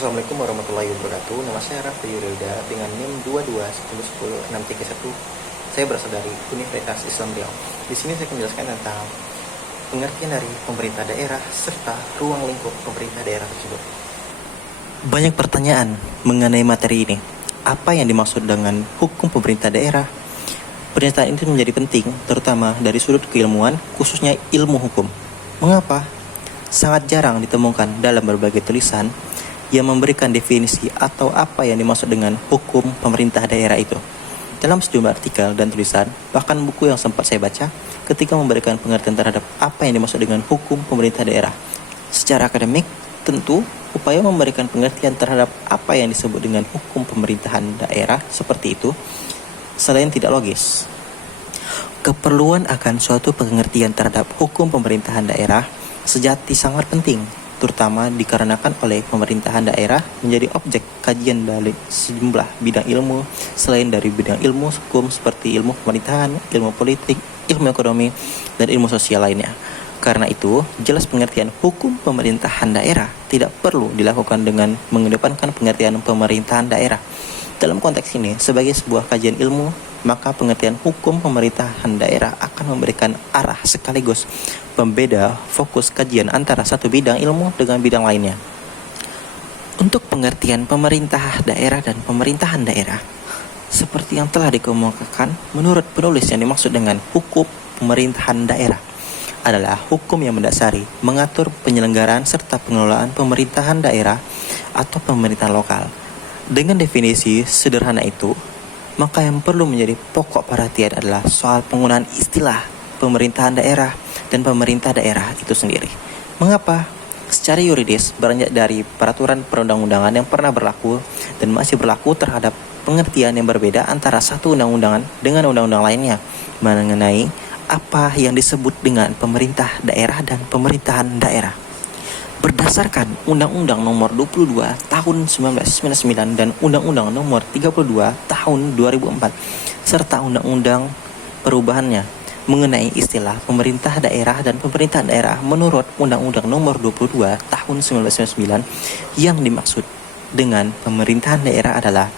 Assalamualaikum warahmatullahi wabarakatuh. Nama saya Raffi Yurida dengan NIM 2210631. Saya berasal dari Universitas Islam Riau. Di sini saya akan menjelaskan tentang pengertian dari pemerintah daerah serta ruang lingkup pemerintah daerah tersebut. Banyak pertanyaan mengenai materi ini. Apa yang dimaksud dengan hukum pemerintah daerah? Pernyataan itu menjadi penting, terutama dari sudut keilmuan, khususnya ilmu hukum. Mengapa? Sangat jarang ditemukan dalam berbagai tulisan yang memberikan definisi atau apa yang dimaksud dengan hukum pemerintah daerah itu. Dalam sejumlah artikel dan tulisan, bahkan buku yang sempat saya baca, ketika memberikan pengertian terhadap apa yang dimaksud dengan hukum pemerintah daerah. Secara akademik, tentu upaya memberikan pengertian terhadap apa yang disebut dengan hukum pemerintahan daerah seperti itu, selain tidak logis. Keperluan akan suatu pengertian terhadap hukum pemerintahan daerah sejati sangat penting, terutama dikarenakan oleh pemerintahan daerah menjadi objek kajian dari sejumlah bidang ilmu selain dari bidang ilmu hukum seperti ilmu pemerintahan, ilmu politik, ilmu ekonomi, dan ilmu sosial lainnya. Karena itu, jelas pengertian hukum pemerintahan daerah tidak perlu dilakukan dengan mengedepankan pengertian pemerintahan daerah. Dalam konteks ini, sebagai sebuah kajian ilmu, maka pengertian hukum pemerintahan daerah akan memberikan arah sekaligus pembeda fokus kajian antara satu bidang ilmu dengan bidang lainnya. Untuk pengertian pemerintah daerah dan pemerintahan daerah, seperti yang telah dikemukakan, menurut penulis yang dimaksud dengan hukum pemerintahan daerah adalah hukum yang mendasari, mengatur penyelenggaraan serta pengelolaan pemerintahan daerah atau pemerintahan lokal. Dengan definisi sederhana itu, maka yang perlu menjadi pokok perhatian adalah soal penggunaan istilah pemerintahan daerah dan pemerintah daerah itu sendiri. Mengapa? Secara yuridis, beranjak dari peraturan perundang-undangan yang pernah berlaku dan masih berlaku terhadap pengertian yang berbeda antara satu undang-undangan dengan undang-undang lainnya mengenai apa yang disebut dengan pemerintah daerah dan pemerintahan daerah. Berdasarkan Undang-Undang Nomor 22 Tahun 1999 dan Undang-Undang Nomor 32 Tahun 2004 serta Undang-Undang perubahannya mengenai istilah pemerintah daerah dan pemerintahan daerah menurut Undang-Undang Nomor 22 Tahun 1999, yang dimaksud dengan pemerintahan daerah adalah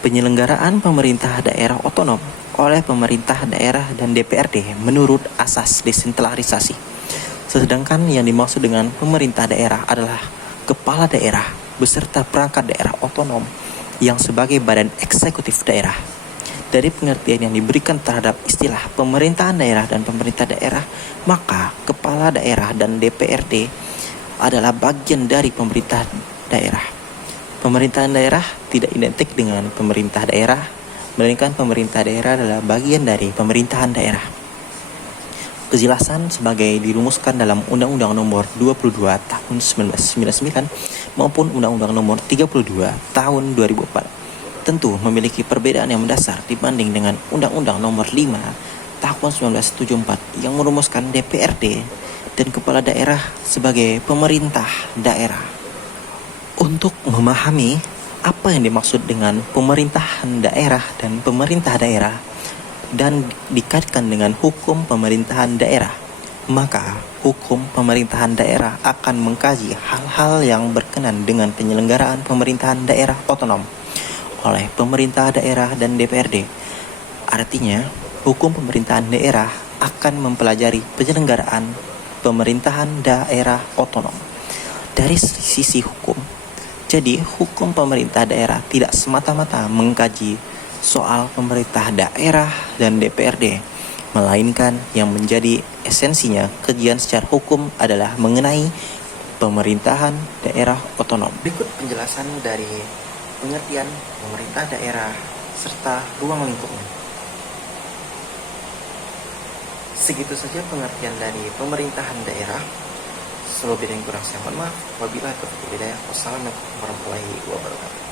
penyelenggaraan pemerintah daerah otonom oleh pemerintah daerah dan DPRD menurut asas desentralisasi. Sedangkan yang dimaksud dengan pemerintah daerah adalah kepala daerah beserta perangkat daerah otonom yang sebagai badan eksekutif daerah. Dari pengertian yang diberikan terhadap istilah pemerintahan daerah dan pemerintah daerah, maka kepala daerah dan DPRD adalah bagian dari pemerintah daerah. Pemerintahan daerah tidak identik dengan pemerintah daerah, melainkan pemerintah daerah adalah bagian dari pemerintahan daerah. Kejelasan sebagai dirumuskan dalam Undang-Undang Nomor 22 Tahun 1999 maupun Undang-Undang Nomor 32 Tahun 2004 tentu memiliki perbedaan yang mendasar dibanding dengan Undang-Undang Nomor 5 Tahun 1974 yang merumuskan DPRD dan kepala daerah sebagai pemerintah daerah. Untuk memahami apa yang dimaksud dengan pemerintahan daerah dan pemerintah daerah dan dikaitkan dengan hukum pemerintahan daerah, maka hukum pemerintahan daerah akan mengkaji hal-hal yang berkenan dengan penyelenggaraan pemerintahan daerah otonom oleh pemerintah daerah dan DPRD. Artinya, hukum pemerintahan daerah akan mempelajari penyelenggaraan pemerintahan daerah otonom dari sisi hukum. Jadi, hukum pemerintah daerah tidak semata-mata mengkaji soal pemerintah daerah dan DPRD, melainkan yang menjadi esensinya kajian secara hukum adalah mengenai pemerintahan daerah otonom. Berikut penjelasan dari pengertian pemerintah daerah serta ruang lingkupnya. Segitu saja pengertian dari pemerintahan daerah. Selebih dan kurang saya mohon maaf. Wabillahi taufiq wal hidayah. Wassalamualaikum warahmatullahi wabarakatuh.